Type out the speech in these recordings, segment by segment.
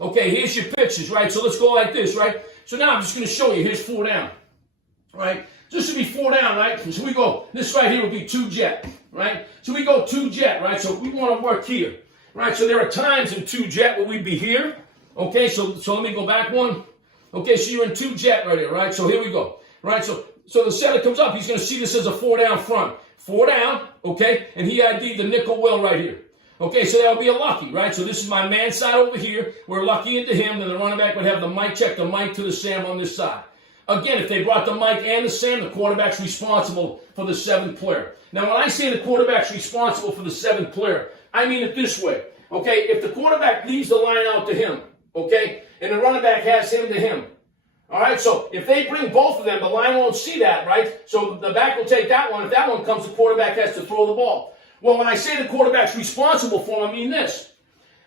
Okay, here's your pictures, right? So let's go like this, right? So now I'm just going to show you. Here's 4 down, right? This should be 4 down, right? So we go, this right here will be 2 jet, right? So we go 2 jet, right? So we want to work here, right? So there are times in 2 jet where we'd be here. Okay, so let me go back one. Okay, so you're in 2 jet right here, right? So here we go, right? So the setter comes up. He's going to see this as a 4 down front. 4 down, okay? And he ID'd the nickel will right here. Okay, so that'll be a lucky, right? So this is my man side over here. We're lucky into him. Then the running back would have the mic check, the mic to the Sam on this side. Again, if they brought the mic and the Sam, the quarterback's responsible for the 7th player. Now, when I say the quarterback's responsible for the 7th player, I mean it this way. Okay, if the quarterback leaves the line out to him, okay, and the running back has him to him, all right, so if they bring both of them, the line won't see that, right? So the back will take that one. If that one comes, the quarterback has to throw the ball. Well, when I say the quarterback's responsible for him, I mean this.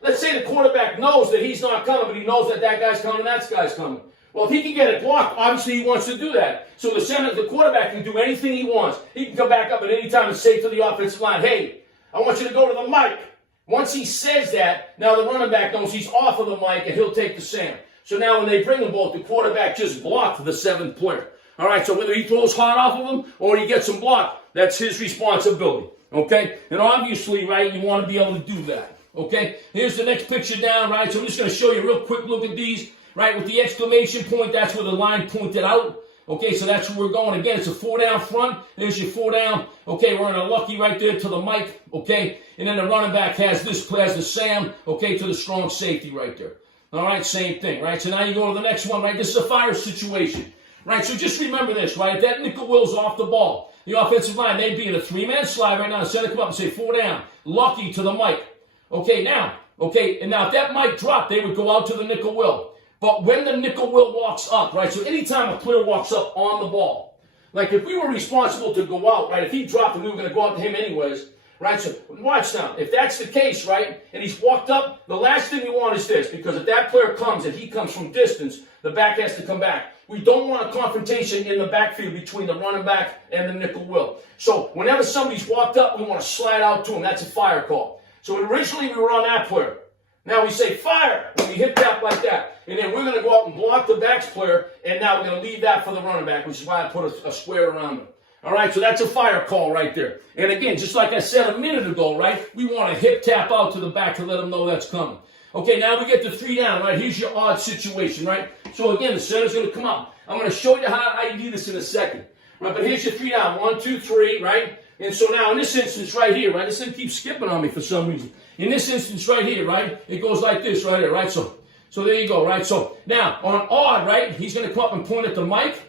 Let's say the quarterback knows that he's not coming, but he knows that that guy's coming and that guy's coming. Well, if he can get it blocked, obviously he wants to do that. So the quarterback can do anything he wants. He can come back up at any time and say to the offensive line, hey, I want you to go to the mic. Once he says that, now the running back knows he's off of the mic and he'll take the Sam. So now when they bring them both, the quarterback just blocked the 7th player. All right, so whether he throws hard off of him or he gets him blocked, that's his responsibility. Okay? And obviously, right, you want to be able to do that. Okay? Here's the next picture down, right? So I'm just going to show you a real quick look at these. Right, with the exclamation point, that's where the line pointed out. Okay, so that's where we're going. Again, it's a 4 down front. There's your 4 down. Okay, we're in a lucky right there to the mic. Okay, and then the running back has this, has the Sam, okay, to the strong safety right there. All right, same thing, right? So now you go to the next one, right? This is a fire situation. Right, so just remember this, right? If that nickel will's off the ball, the offensive line, they'd be in a 3-man slide right now. The center come up and say 4 down. Lucky to the mic. Okay, now, and now if that mic dropped, they would go out to the nickel will. But when the nickel will walks up, right, so anytime a player walks up on the ball, like if we were responsible to go out, right, if he dropped and we were going to go out to him anyways, right, so watch now. If that's the case, right, and he's walked up, the last thing you want is this, because if that player comes and he comes from distance, the back has to come back. We don't want a confrontation in the backfield between the running back and the nickel will. So whenever somebody's walked up, we want to slide out to him. That's a fire call. So originally we were on that player. Now we say fire when we hit that like that. And then we're going to go out and block the back's player, and now we're going to leave that for the running back, which is why I put a square around him. All right, so that's a fire call right there. And again, just like I said a minute ago, right, we want to hip tap out to the back to let them know that's coming. Okay, now we get to 3 down, right? Here's your odd situation, right? So again, the center's going to come up. I'm going to show you how you do this in a second. Right, but here's your 3 down. 1, 2, 3, right? And so now in this instance right here, right, this thing keeps skipping on me for some reason. In this instance right here, right, it goes like this right here, right? So there you go, right? So now on odd, right, he's going to come up and point at the mic,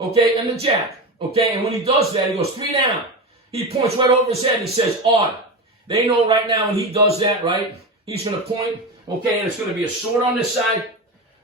okay, and the jack, okay? And when he does that, he goes 3 down. He points right over his head and he says odd. They know right now when he does that, right, he's going to point, okay, and it's going to be a sword on this side,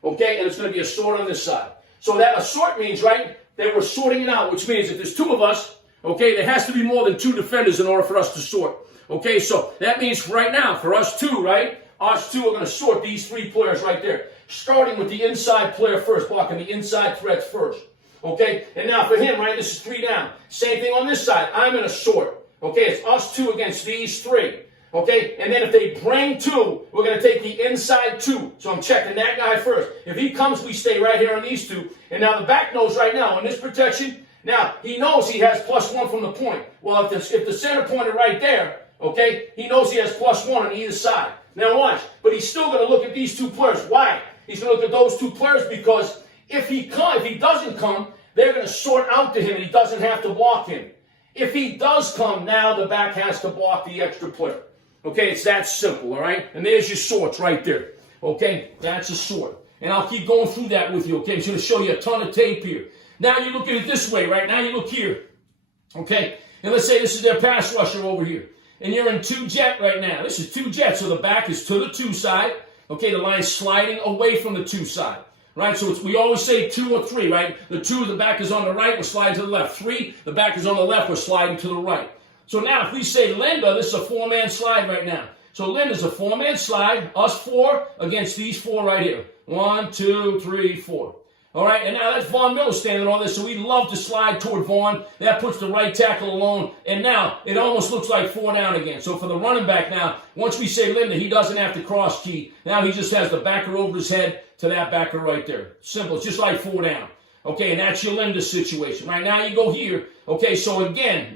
okay, and it's going to be a sword on this side. So that a sort means, right, that we're sorting it out, which means if there's 2 of us, okay, there has to be more than 2 defenders in order for us to sort. Okay, so that means right now, for us 2, right, us 2 are going to sort these 3 players right there, starting with the inside player first, blocking the inside threats first. Okay, and now for him, right, this is 3 down. Same thing on this side. I'm going to sort. Okay, it's us 2 against these 3. Okay, and then if they bring 2, we're going to take the inside 2. So I'm checking that guy first. If he comes, we stay right here on these 2. And now the back knows right now, in this protection, now he knows he has +1 from the point. Well, if the center pointed right there, okay, he knows he has +1 on either side. Now watch, but he's still going to look at these 2 players. Why? He's going to look at those 2 players because if he doesn't come, they're going to sort out to him and he doesn't have to block him. If he does come, now the back has to block the extra player. Okay, it's that simple, all right? And there's your sorts right there. Okay, that's a sort. And I'll keep going through that with you, okay? I'm just going to show you a ton of tape here. Now you look at it this way, right? Now you look here. Okay, and let's say this is their pass rusher over here. And you're in 2 jet right now. This is 2 jet, so the back is to the 2 side. Okay, the line's sliding away from the 2 side. Right, so we always say 2 or 3, right? The 2, the back is on the right, we're sliding to the left. 3, the back is on the left, we're sliding to the right. So now if we say Linda, this is a 4-man slide right now. So Linda's a 4-man slide, us 4 against these 4 right here. 1, 2, 3, 4. All right, and now that's Von Miller standing on this, so we love to slide toward Vaughn. That puts the right tackle alone, and now it almost looks like 4 down again. So for the running back now, once we say Linda, he doesn't have to cross key. Now he just has the backer over his head to that backer right there. Simple, it's just like 4 down. Okay, and that's your Linda situation. Right now you go here. Okay, so again,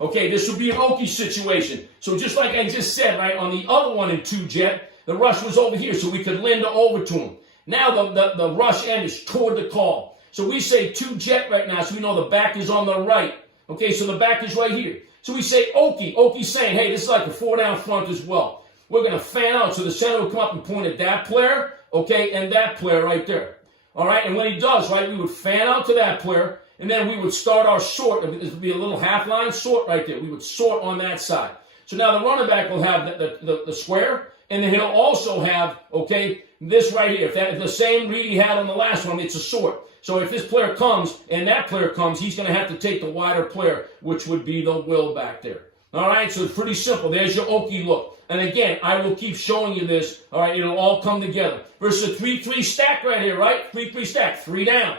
okay, this would be an Okie situation. So just like I just said, right, on the other one in 2-jet, the rush was over here, so we could Linda over to him. Now the rush end is toward the call. So we say 2-jet right now, so we know the back is on the right. Okay, so the back is right here. So we say Okie. Okie's saying, hey, this is like a 4 down front as well. We're going to fan out, so the center will come up and point at that player, okay, and that player right there. All right, and when he does, right, we would fan out to that player, and then we would start our sort. This would be a little half line sort right there. We would sort on that side. So now the running back will have the square, and then he'll also have, okay, this right here. If the same read he had on the last one, it's a sort. So if this player comes and that player comes, he's going to have to take the wider player, which would be the Will back there. All right, so it's pretty simple. There's your Okie look. And again, I will keep showing you this. All right, it'll all come together. Versus a 3-3 stack right here, right? 3-3 stack, 3 down.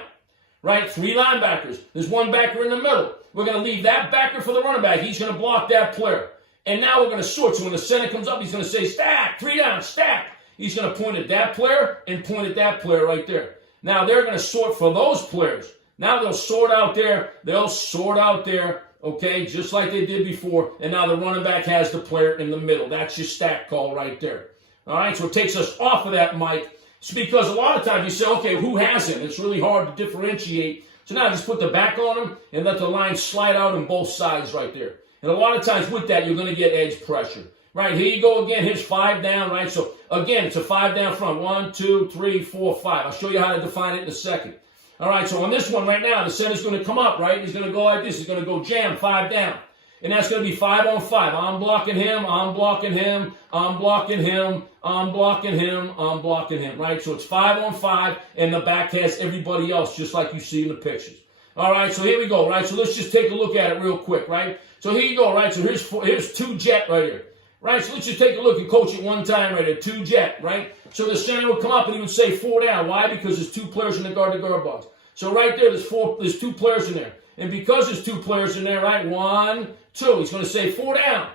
Right, 3 linebackers. There's 1 backer in the middle. We're going to leave that backer for the running back. He's going to block that player. And now we're going to sort. So when the center comes up, he's going to say, stack, 3 down, stack. He's going to point at that player and point at that player right there. Now they're going to sort for those players. Now they'll sort out there. They'll sort out there, okay, just like they did before. And now the running back has the player in the middle. That's your stack call right there. All right, so it takes us off of that, Mike. It's because a lot of times you say, okay, who has him? It's really hard to differentiate. So now just put the back on him and let the line slide out on both sides right there. And a lot of times with that, you're going to get edge pressure. Right, here you go again. Here's 5 down, right? So, again, it's a 5 down front. 1, 2, 3, 4, 5. I'll show you how to define it in a second. All right, so on this one right now, the center's going to come up, right? He's going to go like this. He's going to go jam, 5 down. And that's going to be 5 on 5. I'm blocking him, I'm blocking him, I'm blocking him, I'm blocking him, I'm blocking him, right? So it's 5 on 5, and the back has everybody else, just like you see in the pictures. All right, so here we go, right? So let's just take a look at it real quick, right? So here you go, right? So here's 2-jet right here. Right, so let's just take a look and coach it one time right there. 2-jet, right? So the center would come up and he would say 4 down. Why? Because there's 2 players in the guard-to-guard box. So right there, there's 2 players in there. And because there's 2 players in there, right? 1, 2. He's going to say 4 down.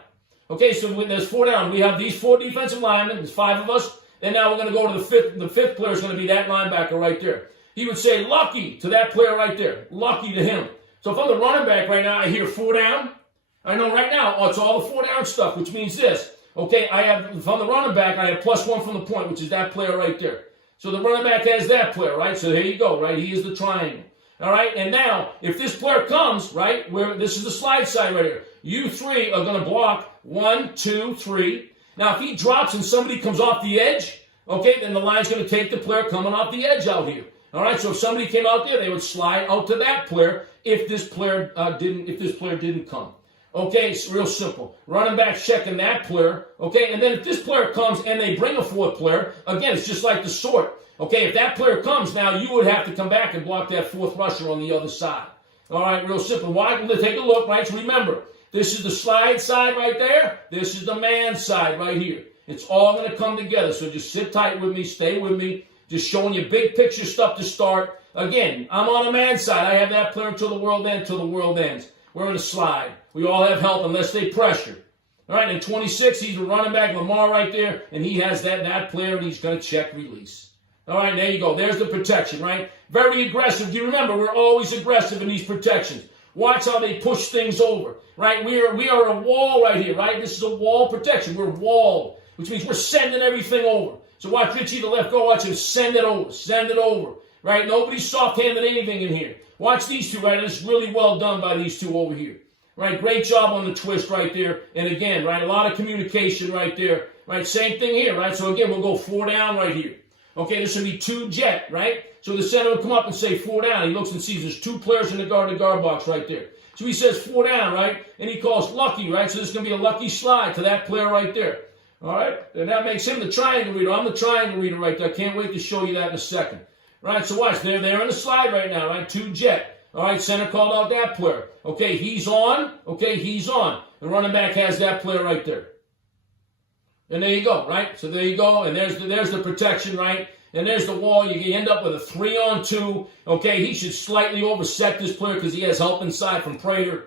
Okay, so when there's 4 down, we have these 4 defensive linemen. There's 5 of us. And now we're going to go to the fifth. The 5th player is going to be that linebacker right there. He would say lucky to that player right there. Lucky to him. So if I'm the running back right now, I hear 4 down. I know right now, it's all the 4 down stuff, which means this. Okay, if I'm the running back, I have +1 from the point, which is that player right there. So the running back has that player, right? So here you go, right? He is the triangle. All right, and now, if this player comes, right, this is the slide side right here. You 3 are going to block 1, 2, 3. Now, if he drops and somebody comes off the edge, okay, then the line's going to take the player coming off the edge out here. All right, so if somebody came out there, they would slide out to that player if this player didn't come. Okay, it's real simple. Running back checking that player. Okay, and then if this player comes and they bring a 4th player, again, it's just like the sort. Okay, if that player comes, now you would have to come back and block that 4th rusher on the other side. All right, real simple. Why? Take a look, right? So remember, this is the slide side right there. This is the man side right here. It's all going to come together. So just sit tight with me, stay with me. Just showing you big picture stuff to start. Again, I'm on the man side. I have that player until the world ends. We're in a slide. We all have help unless they pressure. All right, and 26, he's the running back, Lamar right there, and he has that player, and he's going to check release. All right, there you go. There's the protection, right? Very aggressive. Do you remember, we're always aggressive in these protections. Watch how they push things over, right? We are a wall right here, right? This is a wall protection. We're walled, which means we're sending everything over. So watch Richie, the left, go watch him send it over, right? Nobody's soft-handed anything in here. Watch these 2, right? It's really well done by these 2 over here. Right, great job on the twist right there. And again, right, a lot of communication right there. Right, same thing here, right? So again, we'll go 4 down right here. Okay, this will be 2-jet, right? So the center will come up and say 4 down. He looks and sees there's 2 players in the guard-to-guard box right there. So he says 4 down, right? And he calls lucky, right? So this is going to be a lucky slide to that player right there. All right? And that makes him the triangle reader. I'm the triangle reader right there. I can't wait to show you that in a second. Right, so watch. They're in the slide right now, right? 2-jet. All right, center called out that player. Okay, he's on. Okay, he's on. The running back has that player right there. And there you go, right? So there you go, and there's the protection, right? And there's the wall. You end up with a 3-on-2. Okay, he should slightly overset this player because he has help inside from Prater.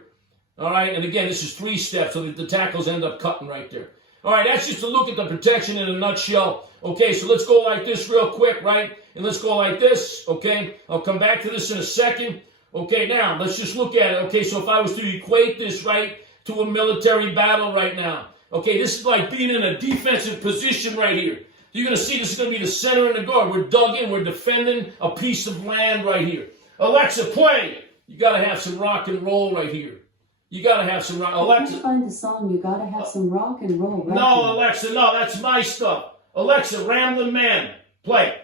All right, and again, this is 3 steps, so the tackles end up cutting right there. All right, that's just a look at the protection in a nutshell. Okay, so let's go like this real quick, right? And let's go like this, okay? I'll come back to this in a second. Okay, now, let's just look at it. Okay, so if I was to equate this, right, to a military battle right now. Okay, this is like being in a defensive position right here. You're going to see this is going to be the center and the guard. We're dug in. We're defending a piece of land right here. Alexa, play. You got to have some rock and roll right here. You got to have some rock. Alexa. If you find the song, you got to have some rock and roll right No, here. Alexa, no, that's my stuff. Alexa, Ramblin' Man, play.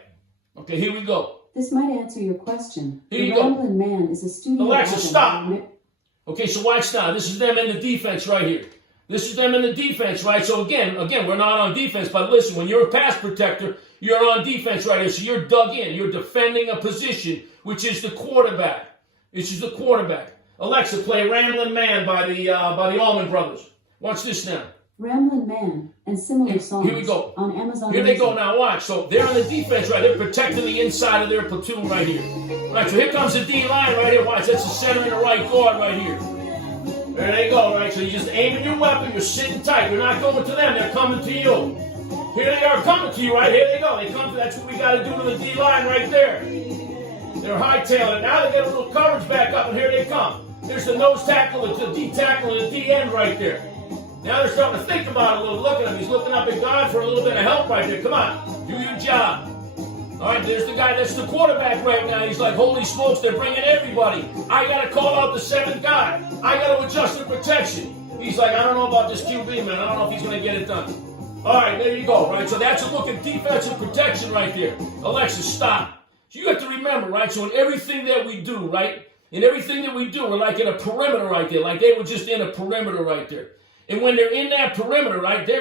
Okay, here we go. This might answer your question. Here you the go. Ramblin' Man is a studio Alexa, album. stop. Okay, so watch now. This is them in the defense right here. This is them in the defense, right? So again, we're not on defense, but listen, when you're a pass protector, you're on defense right here. So you're dug in. You're defending a position, which is the quarterback. Which is the quarterback. Alexa, play Ramblin' Man by the Allman Brothers. Watch this now. Ramblin' Man and similar songs Here we go. on Amazon. Here they go Music. now, watch. So they're on the defense, right? They're protecting the inside of their platoon right here. Right, so here comes the D-line right here. Watch, that's the center and the right guard right here. There they go, right? So you just aiming your weapon, you're sitting tight. You're not going to them, they're coming to you. Here they are coming to you, right? Here they go. They come to, that's what we got to do to the D-line right there. They're hightailing it. Now they get a little coverage back up, and here they come. There's the nose tackle, the D tackle, and the D end right there. Now they're starting to think about it a little. Look at him. He's looking up at God for a little bit of help right there. Come on, do your job. All right, there's the guy that's the quarterback right now. He's like, holy smokes, they're bringing everybody. I got to call out the 7th guy. I got to adjust the protection. He's like, I don't know about this QB, man. I don't know if he's going to get it done. All right, there you go, right? So that's a look at defensive protection right there. Alexa, stop. So you have to remember, right? So in everything that we do, right? In everything that we do, we're like in a perimeter right there. Like they were just in a perimeter right there. And when they're in that perimeter, right, they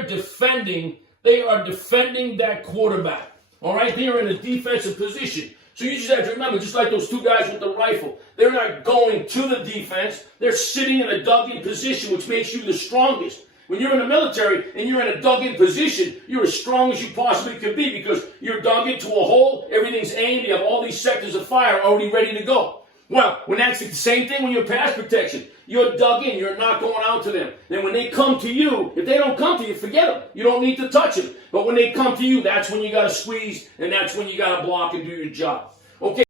are defending that quarterback. All right, they're in a defensive position. So you just have to remember, just like those 2 guys with the rifle, they're not going to the defense. They're sitting in a dug-in position, which makes you the strongest. When you're in the military and you're in a dug-in position, you're as strong as you possibly can be because you're dug into a hole, everything's aimed, you have all these sectors of fire already ready to go. Well, when that's the same thing when you're pass protection, you're dug in, you're not going out to them. Then when they come to you, if they don't come to you, forget them. You don't need to touch them. But when they come to you, that's when you got to squeeze, and that's when you got to block and do your job. Okay.